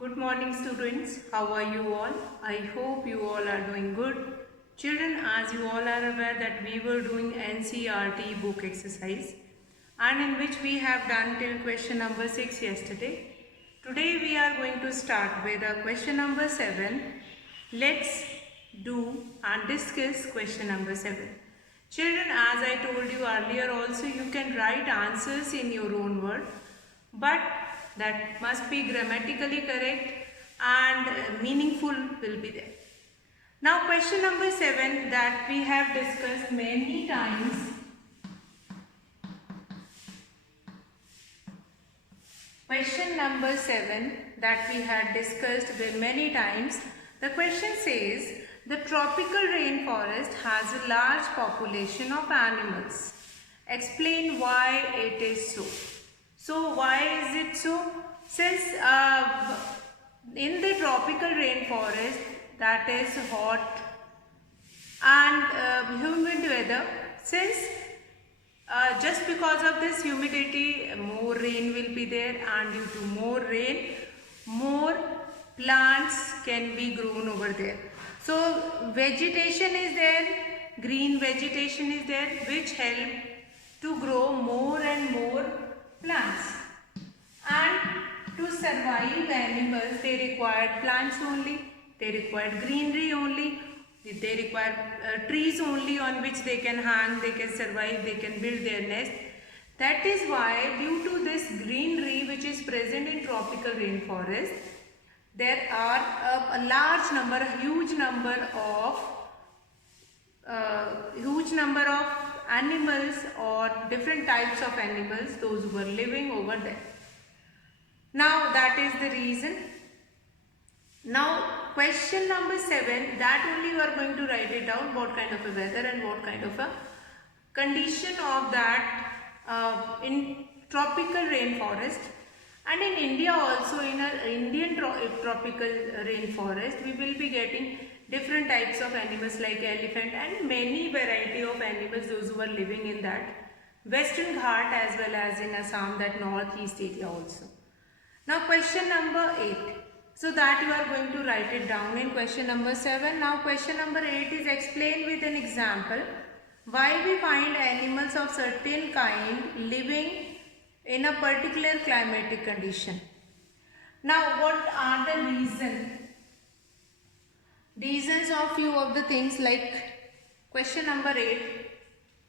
Good morning students, how are you all? I hope you all are doing good. Children, as you all are aware that we were doing NCERT book exercise and in which we have done till question number 6 yesterday. Today we are going to start with question number 7. Let's do and discuss question number 7. Children, as I told you earlier also, you can write answers in your own word, but that must be grammatically correct and meaningful will be there. Now question number 7 that we have discussed many times. Question number 7 that we had discussed many times. The question says, the tropical rainforest has a large population of animals. Explain why it is so. So why is it so? Since in the tropical rainforest, that is hot and humid weather, since just because of this humidity, more rain will be there, and due to more rain, more plants can be grown over there. So vegetation is there, green vegetation is there, which help to grow more and more plants. And to survive, animals, they required plants only, they required greenery only, they require trees only on which they can hang, they can survive, they can build their nest. That is why, due to this greenery which is present in tropical rainforest, there are a large number, a huge number of animals or different types of animals, those who are living over there. Now that is the reason. Now question number 7, that only you are going to write it down, what kind of a weather and what kind of a condition of that in tropical rainforest. And in India also, in our Indian tropical rainforest, we will be getting different types of animals like elephant and many variety of animals, those who are living in that Western Ghat as well as in Assam, that northeast area also. Now question number 8. So that you are going to write it down in question number 7. Now question number 8 is explain with an example why we find animals of certain kind living in a particular climatic condition. Now what are the reasons of few of the things, like question number 8,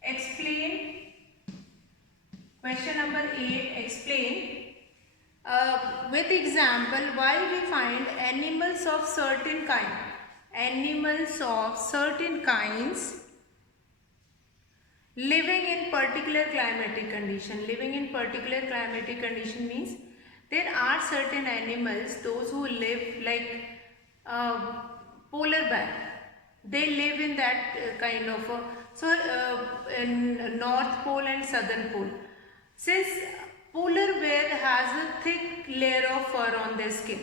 explain, question number 8, explain with example why we find animals of certain kinds living in particular climatic condition. Living in particular climatic condition means there are certain animals, those who live like polar bear. They live in that kind of in North Pole and Southern Pole. Since polar bear has a thick layer of fur on their skin.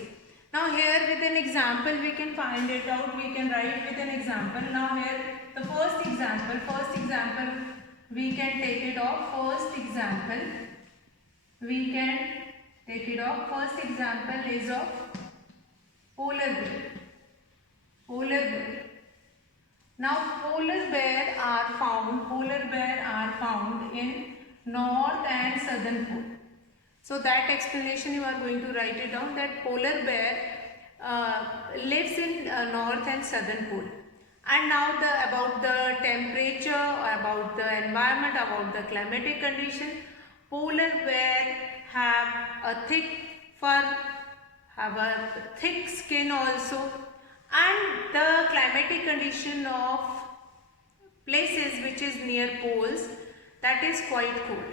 Now here with an example we can find it out, we can write with an example. Now here the first example we can take it off. First example is of polar bear. Now polar bear are found in North and Southern Pole. So that explanation you are going to write it down, that polar bear lives in North and Southern Pole. And now about the temperature, about the environment, about the climatic condition, polar bear have a thick fur, have a thick skin also, and the climatic condition of places which is near poles, that is quite cold.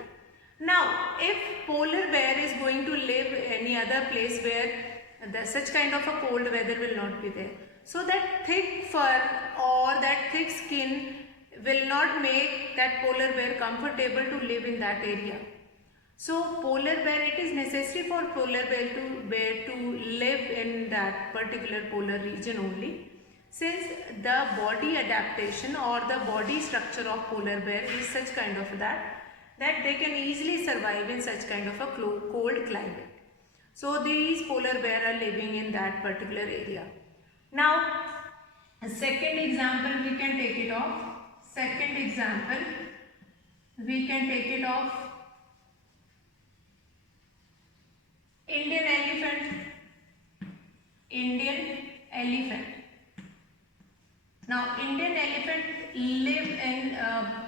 Now if polar bear is going to live any other place where such kind of a cold weather will not be there, so that thick fur or that thick skin will not make that polar bear comfortable to live in that area. So polar bear, it is necessary for polar bear to live in that particular polar region only, since the body adaptation or the body structure of polar bear is such kind of that they can easily survive in such kind of a cold climate. So these polar bear are living in that particular area. Now a second example we can take it of. Second example we can take it of Indian elephant. Indian elephant. Now Indian elephant live in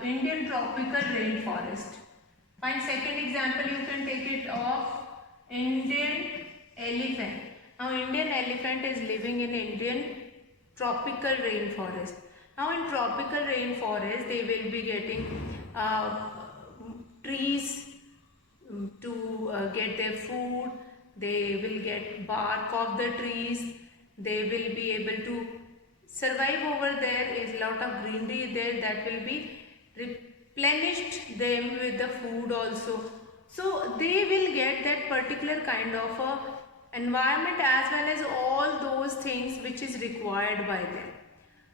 Indian tropical rainforest. Find second example you can take it of Indian elephant. Now Indian elephant is living in Indian tropical rainforest. Now in tropical rainforest they will be getting trees to get their food. They will get bark of the trees. They will be able to survive over there. Is a lot of greenery there that will be replenished them with the food also. So they will get that particular kind of a environment as well as all those things which is required by them.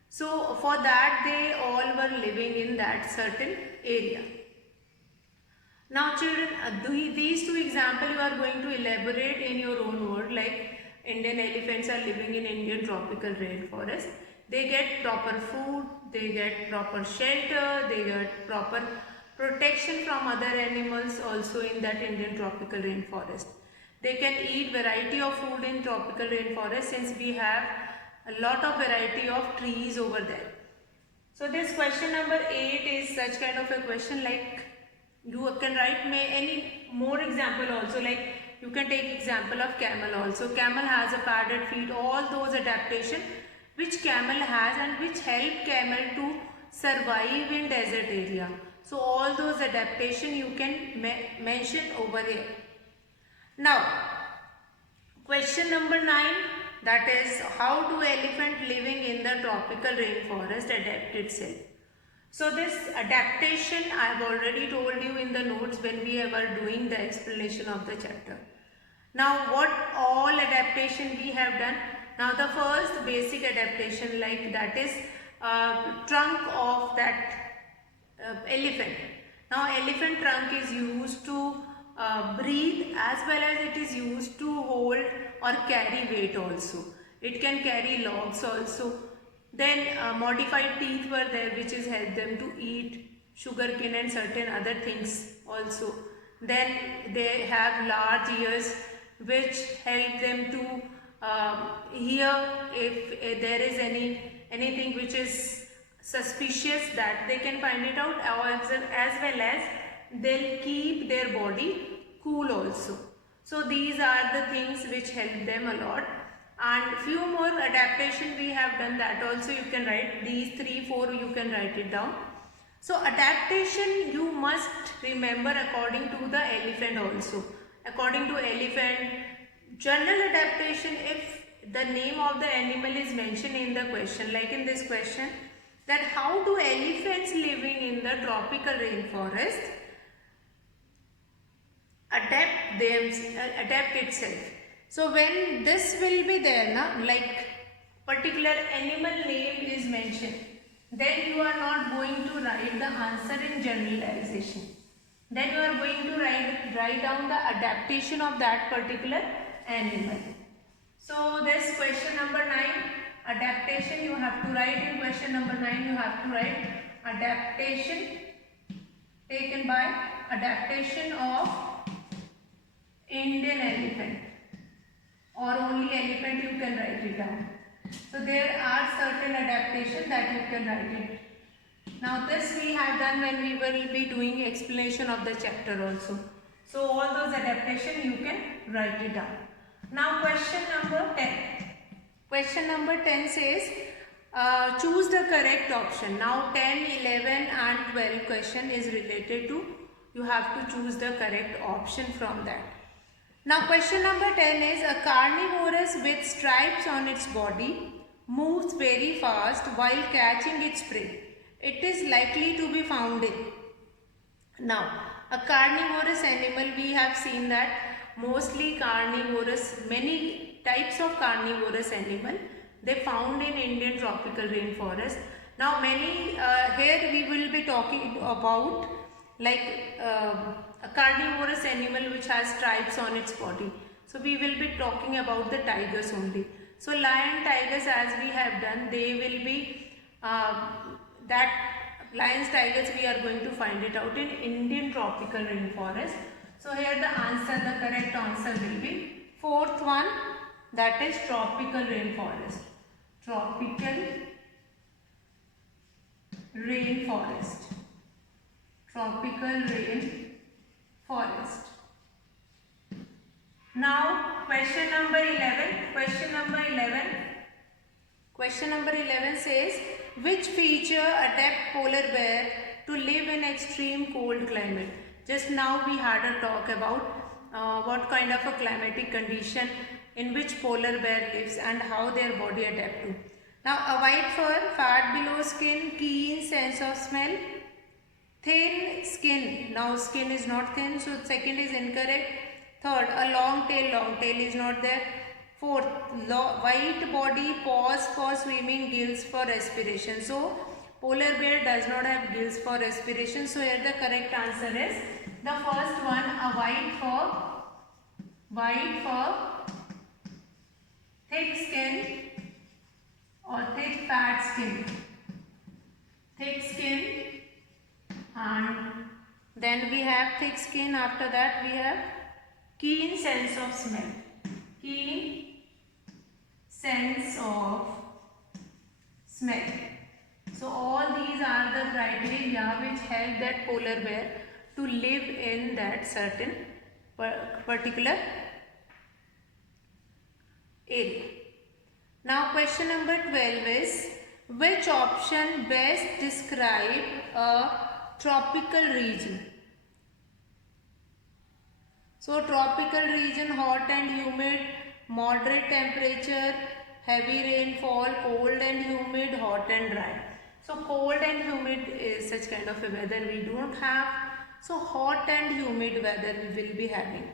So for that they all were living in that certain area. Now children, these two examples you are going to elaborate in your own word, like Indian elephants are living in Indian tropical rainforest. They get proper food, they get proper shelter, they get proper protection from other animals also in that Indian tropical rainforest. They can eat variety of food in tropical rainforest since we have a lot of variety of trees over there. So this question number 8 is such kind of a question, like you can write any more example also, like you can take example of camel also. Camel has a padded feet, all those adaptation which camel has and which help camel to survive in desert area. So all those adaptation you can mention over here. Now question number 9, that is how do elephant living in the tropical rainforest adapt itself? So this adaptation I have already told you in the notes when we were doing the explanation of the chapter. Now what all adaptation we have done? Now the first basic adaptation, like that is trunk of that elephant. Now elephant trunk is used to breathe as well as it is used to hold or carry weight also. It can carry logs also. Then modified teeth were there which is help them to eat sugarcane and certain other things also. Then they have large ears which help them to hear if there is anything which is suspicious, that they can find it out, as well as they'll keep their body cool also. So these are the things which help them a lot. And few more adaptation we have done, that also you can write. These 3-4 you can write it down. So adaptation you must remember according to the elephant also. According to elephant, general adaptation, if the name of the animal is mentioned in the question, like in this question, that how do elephants living in the tropical rainforest adapt itself? So when this will be there, like particular animal name is mentioned, then you are not going to write the answer in generalization. Then you are going to write down the adaptation of that particular animal. So this question number 9, adaptation, you have to write in question number 9, you have to write adaptation taken by adaptation of Indian elephant, or only elephant you can write it down. So there are certain adaptation that you can write it. Now this we have done when we will be doing explanation of the chapter also. So all those adaptation you can write it down. Now question number 10. Question number 10 says choose the correct option. Now 10, 11 and 12 question is related to, you have to choose the correct option from that. Now question number 10 is a carnivorous with stripes on its body moves very fast while catching its prey. It is likely to be found in. Now a carnivorous animal, we have seen that mostly carnivorous, many types of carnivorous animal they found in Indian tropical rainforest. Now many here we will be talking about like a carnivorous animal which has stripes on its body. So we will be talking about the tigers only. So lion, tigers, as we have done, they will be that lions, tigers, we are going to find it out in Indian tropical rainforest. So here the answer, the correct answer will be fourth one, that is tropical rainforest. Tropical rainforest. Tropical rainforest. Now question number 11. Question number 11 says, which feature adapt polar bear to live in extreme cold climate? Just now we had a talk about what kind of a climatic condition in which polar bear lives and how their body adapt to. Now a white fur, fat below skin, keen sense of smell, thin skin. Now skin is not thin, so second is incorrect. Third, a long tail is not there. Fourth, white body, pause for swimming, gills for respiration. So polar bear does not have gills for respiration. So here the correct answer is the first one, a white fur, thick skin or thick fat skin. Thick skin, and then we have thick skin. After that we have keen sense of smell. Keen sense of smell. So all these are the criteria which help that polar bear to live in that certain particular area. Now question number 12 is, which option best describe a tropical region? So tropical region, hot and humid, moderate temperature, heavy rainfall, cold and humid, hot and dry. So cold and humid is such kind of a weather we do not have. So hot and humid weather we will be having.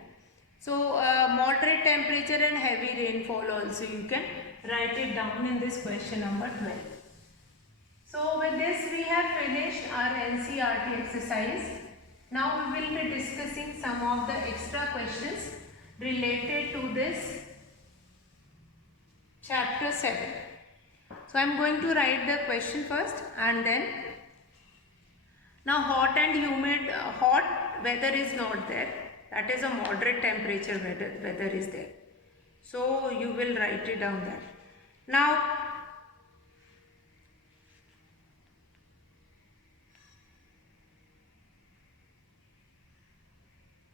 So moderate temperature and heavy rainfall also you can write it down in this question number 12. So with this we have finished our NCERT exercise. Now we will be discussing some of the extra questions related to this chapter 7. So I am going to write the question first, and then now hot and humid, hot weather is not there, that is a moderate temperature weather is there. So you will write it down there. Now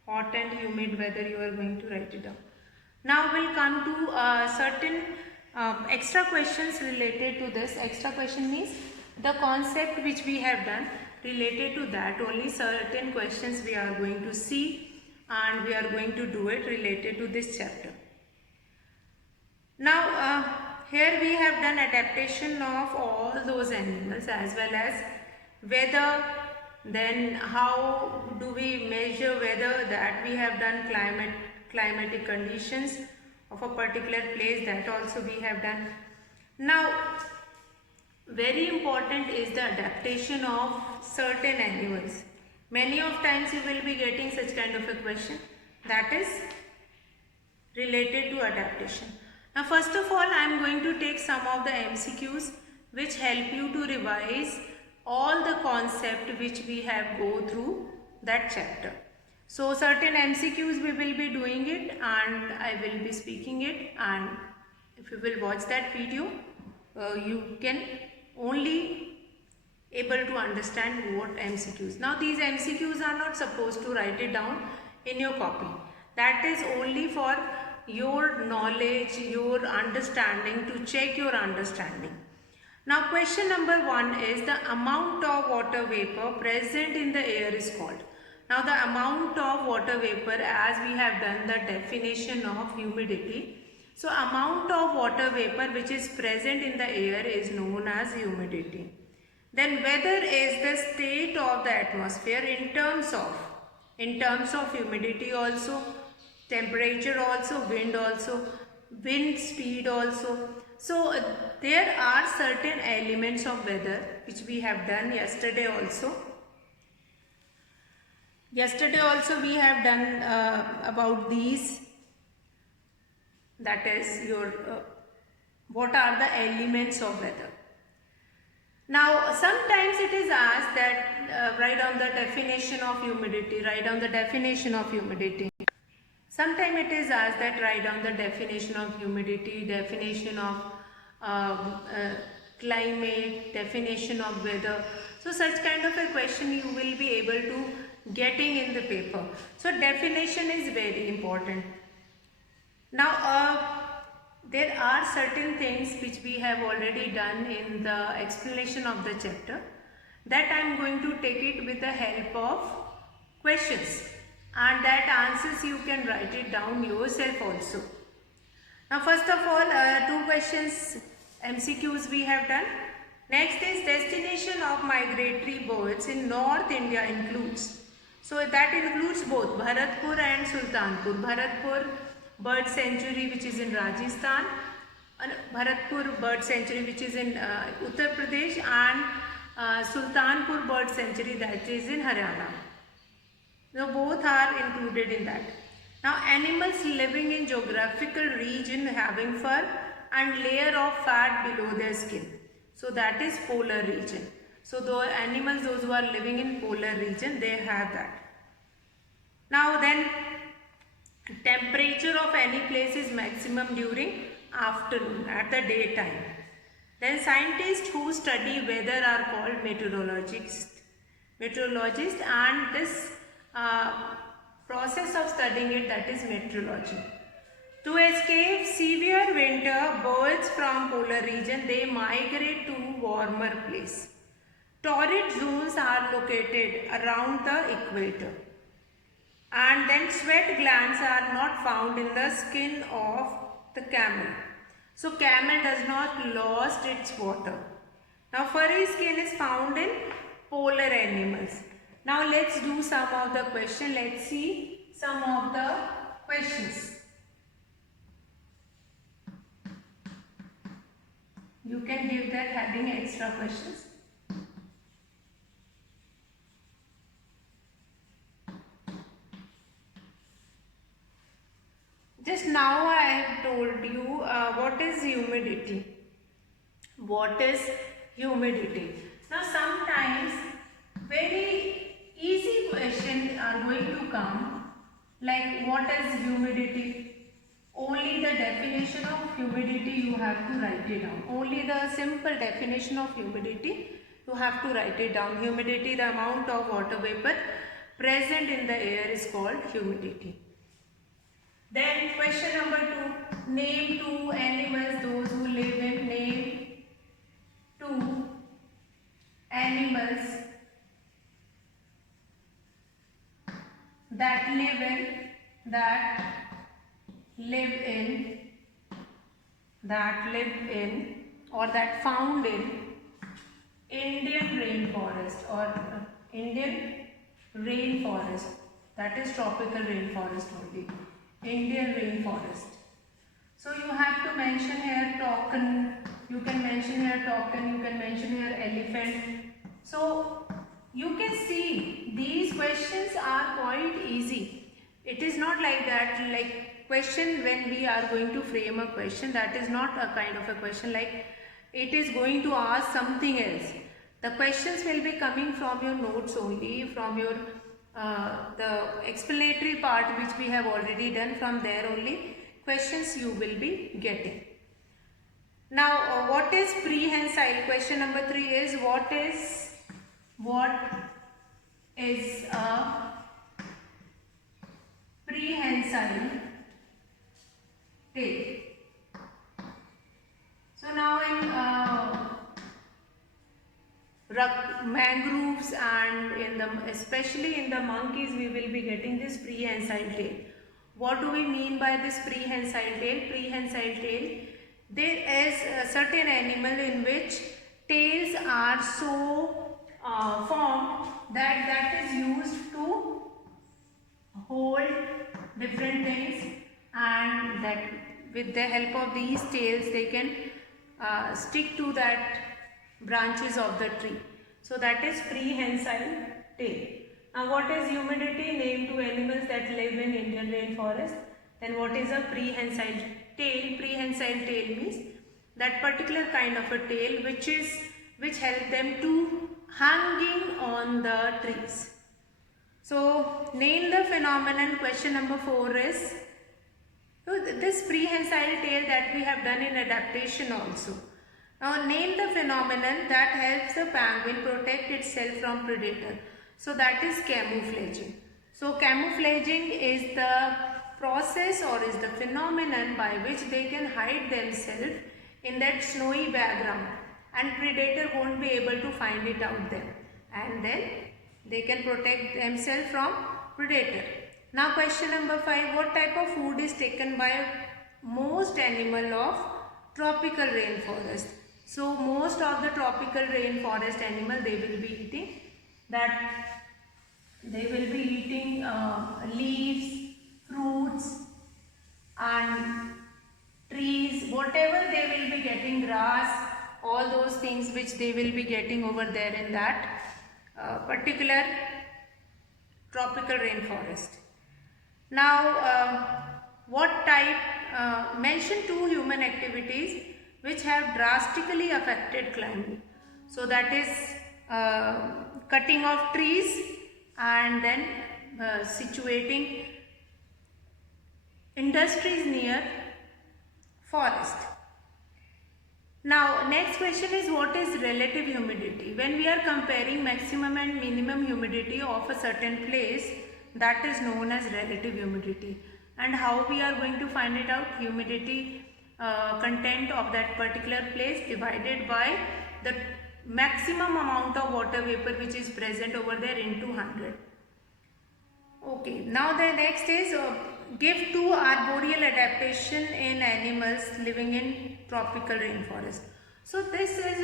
hot and humid weather, you are going to write it down. Now we'll come to certain extra questions related to this. Extra question means the concept which we have done related to that, only certain questions we are going to see and we are going to do it related to this chapter. Now here we have done adaptation of all those animals as well as weather. Then how do we measure weather? That we have done climatic conditions of a particular place, that also we have done. Now very important is the adaptation of certain animals. Many of times you will be getting such kind of a question, that is related to adaptation. Now first of all I am going to take some of the MCQs which help you to revise all the concept which we have go through that chapter. So certain MCQs we will be doing it and I will be speaking it, and if you will watch that video you can only able to understand what MCQs. Now these MCQs are not supposed to write it down in your copy. That is only for your knowledge, your understanding, to check your understanding. Now question number 1 is, the amount of water vapor present in the air is called. Now the amount of water vapor, as we have done the definition of humidity. So amount of water vapor which is present in the air is known as humidity. Then weather is the state of the atmosphere in terms of humidity also, temperature also, wind speed also. So there are certain elements of weather which we have done yesterday also. Yesterday also we have done about these that is your what are the elements of weather. Now sometimes it is asked that write down the definition of humidity, write down the definition of humidity. Sometimes it is asked that write down the definition of humidity, definition of climate, definition of weather. So such kind of a question you will be able to getting in the paper. So definition is very important. Now there are certain things which we have already done in the explanation of the chapter, that I am going to take it with the help of questions, and that answers you can write it down yourself also. Now first of all, 2 questions MCQs we have done. Next is destination of migratory birds in North India includes. So that includes both Bharatpur and Sultanpur. Bharatpur Bird Sanctuary which is in Rajasthan, and Bharatpur Bird Sanctuary which is in Uttar Pradesh, and Sultanpur Bird Sanctuary that is in Haryana. So both are included in that. Now animals living in geographical region having fur and layer of fat below their skin. So that is polar region. So those animals, those who are living in polar region, they have that. Now then, temperature of any place is maximum during afternoon, at the daytime. Then scientists who study weather are called meteorologists, and this process of studying it, that is meteorology. To escape severe winter, birds from polar region, they migrate to warmer place. Torrid zones are located around the equator. And then sweat glands are not found in the skin of the camel. So camel does not lost its water. Now furry skin is found in polar animals. Now let's do some of the questions. Let's see some of the questions. You can give that having extra questions. Just now I have told you what is humidity. What is humidity? Now sometimes very easy questions are going to come, like what is humidity? Only the definition of humidity you have to write it down. Only the simple definition of humidity you have to write it down. Humidity, the amount of water vapor present in the air, is called humidity. Then question number 2, name 2 animals those who live in. Name 2 animals that live in or that found in Indian rainforest or Indian rainforest, that is tropical rainforest only. Indian rainforest. So you have to mention here toucan, you can mention here toucan, you can mention here elephant. So you can see these questions are quite easy. It is not like that, like question when we are going to frame a question, that is not a kind of a question like it is going to ask something else. The questions will be coming from your notes only, from your the explanatory part which we have already done. From there only questions you will be getting. Now what is prehensile? Question number 3 is what is a prehensile tail? So now in mangroves and in the especially in the monkeys we will be getting this prehensile tail. What do we mean by this prehensile tail? Prehensile tail, there is a certain animal in which tails are so formed that is used to hold different things, and that with the help of these tails they can stick to that branches of the tree. So that is prehensile tail. Now what is humidity? Name 2 animals that live in Indian rainforest. Then what is a prehensile tail, prehensile tail means that particular kind of a tail which help them to hanging on the trees. So name the phenomenon. Question number 4 is, so this prehensile tail that we have done in adaptation also. Now name the phenomenon that helps the penguin protect itself from predator. So that is camouflaging. So camouflaging is the process or is the phenomenon by which they can hide themselves in that snowy background and predator won't be able to find it out there, and then they can protect themselves from predator. Now question number 5, what type of food is taken by most animal of tropical rainforest? So most of the tropical rainforest animal, they will be eating leaves, fruits and trees, whatever they will be getting, grass, all those things which they will be getting over there in that particular tropical rainforest. Now what type, mention 2 human activities which have drastically affected climate. So that is cutting of trees and then situating industries near forest. Now next question is, what is relative humidity? When we are comparing maximum and minimum humidity of a certain place, that is known as relative humidity. And how we are going to find it out? Humidity content of that particular place divided by the maximum amount of water vapor which is present over there into 100. Okay, now the next is give 2 arboreal adaptation in animals living in tropical rainforest. So this is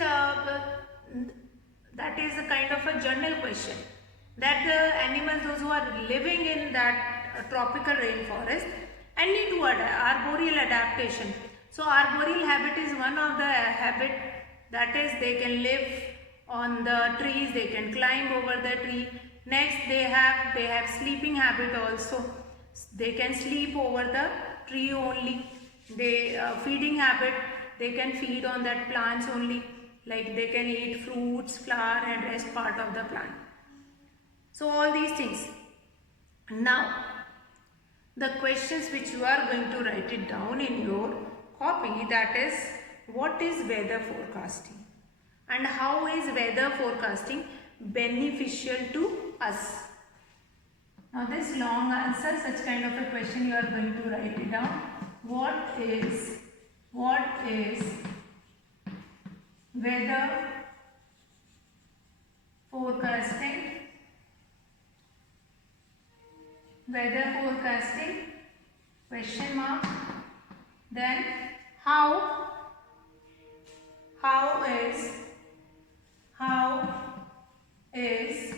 that is a kind of a general question, that the animals, those who are living in that tropical rainforest, and need to arboreal adaptation. So arboreal habit is one of the habit, that is they can live on the trees, they can climb over the tree. Next they have sleeping habit also, they can sleep over the tree only. They feeding habit, they can feed on that plants only, like they can eat fruits, flower and rest part of the plant. So all these things. Now the questions which you are going to write it down in your copy, that is, what is weather forecasting and how is weather forecasting beneficial to us? Now this long answer, such kind of a question you are going to write it down. What is weather forecasting? Weather forecasting, question mark. Then how is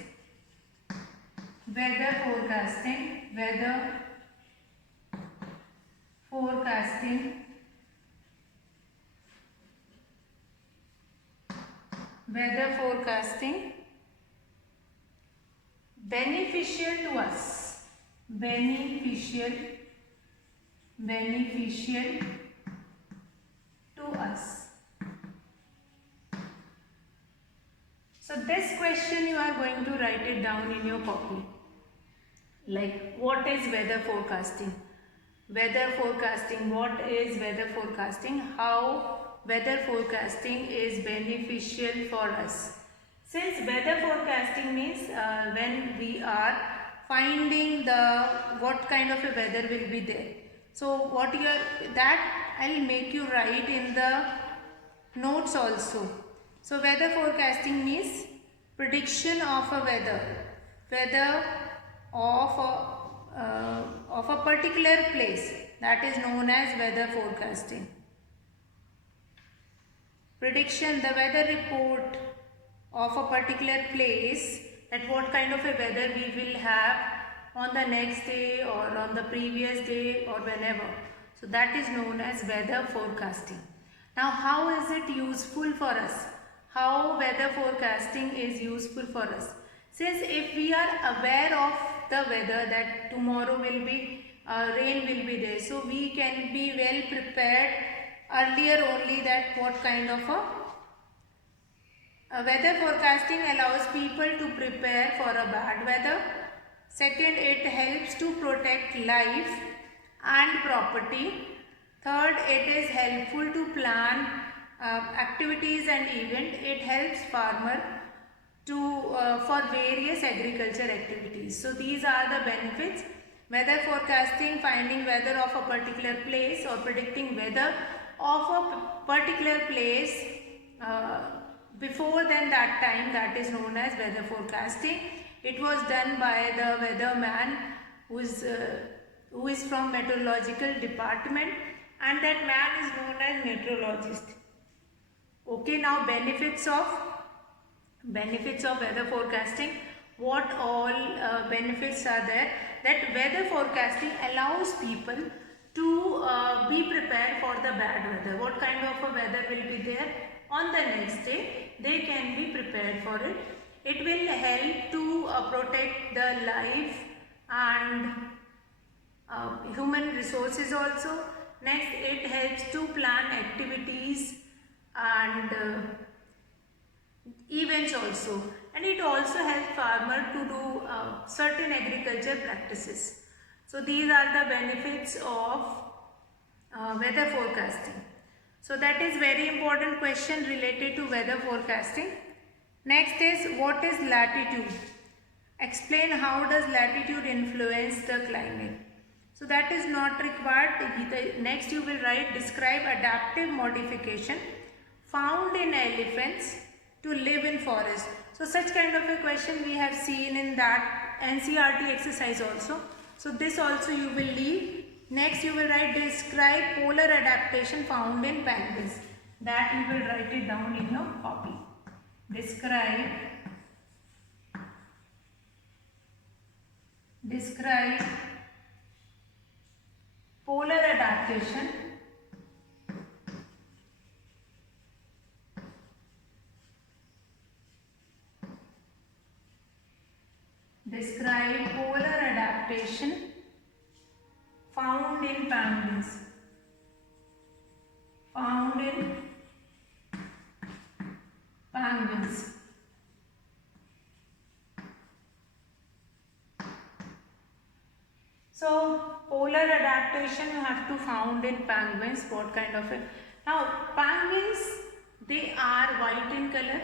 weather forecasting beneficial to us? Beneficial to us. So this question you are going to write it down in your copy. Like, what is weather forecasting? Weather forecasting, what is weather forecasting? How weather forecasting is beneficial for us? Since weather forecasting means when we are finding what kind of a weather will be there. So that I'll make you write in the notes also. So weather forecasting means prediction of a weather of a particular place, that is known as weather forecasting. Prediction, the weather report of a particular place, that what kind of a weather we will have on the next day or on the previous day or whenever. So that is known as weather forecasting. Now how is it useful for us? How weather forecasting is useful for us? Since if we are aware of the weather, that tomorrow will be rain will be there. So we can be well prepared earlier only that what kind of a weather forecasting allows people to prepare for a bad weather. Second, it helps to protect life and property. Third, it is helpful to plan activities and events. It helps farmer to for various agriculture activities. So these are the benefits. Weather forecasting, finding weather of a particular place or predicting weather of a particular place before than that time, that is known as weather forecasting. It was done by the weatherman who is from meteorological department, and that man is known as meteorologist. Okay, now benefits of weather forecasting. What all benefits are there? That weather forecasting allows people to be prepared for the bad weather. What kind of a weather will be there on the next day? They can be prepared for it. It will help to protect the life and human resources also. Next, it helps to plan activities and events also, and it also helps farmer to do certain agriculture practices. So these are the benefits of weather forecasting. So that is very important question related to weather forecasting. Next is, what is latitude? Explain how does latitude influence the climate. So that is not required. Next you will write, describe adaptive modification found in elephants to live in forest. So such kind of a question we have seen in that NCERT exercise also. So this also you will leave. Next you will write, describe polar adaptation found in penguins. That you will write it down in your copy. Describe polar adaptation found in penguins. So polar adaptation you have to found in penguins. What kind of a, now penguins, they are white in color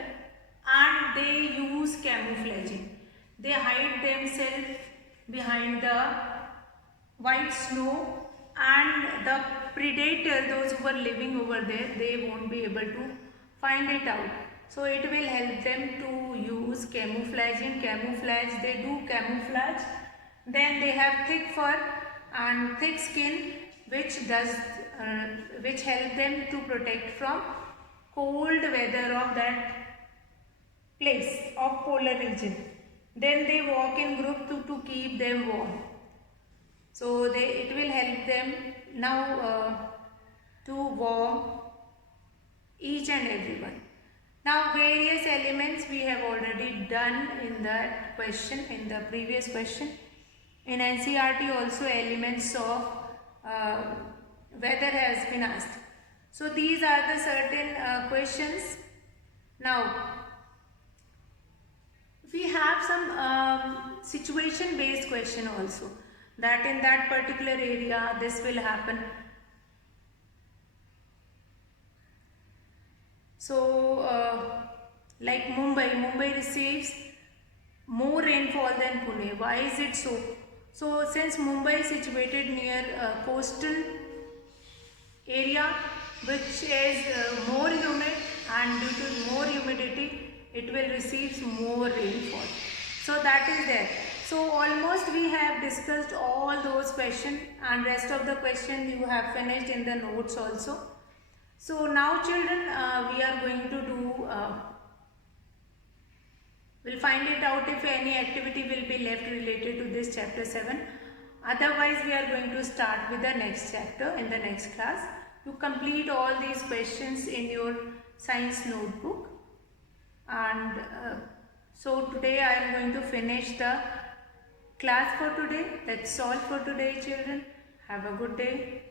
and they use camouflaging. They hide themselves behind the white snow, and the predator, those who are living over there, they won't be able to find it out. So it will help them to use camouflaging. They do camouflage. Then they have thick fur and thick skin, which help them to protect from cold weather of that place of polar region. Then they walk in group to keep them warm. So it will help them now to warm each and everyone. Now various elements we have already done in that question, in the previous question. In NCERT also elements of weather has been asked. So these are the certain questions. Now we have some situation based question also, that in that particular area this will happen. So like Mumbai receives more rainfall than Pune. Why is it so? So since Mumbai is situated near coastal area which is more humid, and due to more humidity it will receive more rainfall. So that is there. So almost we have discussed all those questions, and rest of the question you have finished in the notes also. So now children, we are going to do, we'll find it out if any activity will be left related to this chapter 7. Otherwise we are going to start with the next chapter in the next class. You complete all these questions in your science notebook. And so today I am going to finish the class for today. That's all for today, children. Have a good day.